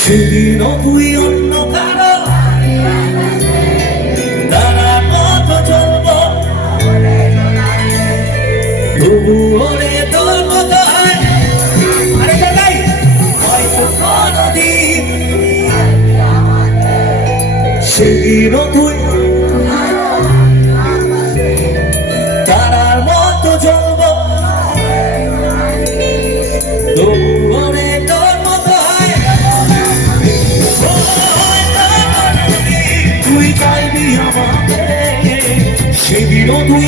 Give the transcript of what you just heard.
সেদিনও তুই অন্য কারো তারার মতো চলবো, তবু ওরে তোর মতো হয় হয়তো কোনদিন। সেদিনও তুই তারার মতো চলবো, তবু ওরে তোর মতো হয়। তুই চাইবি আমাকে, সেদিনও তুই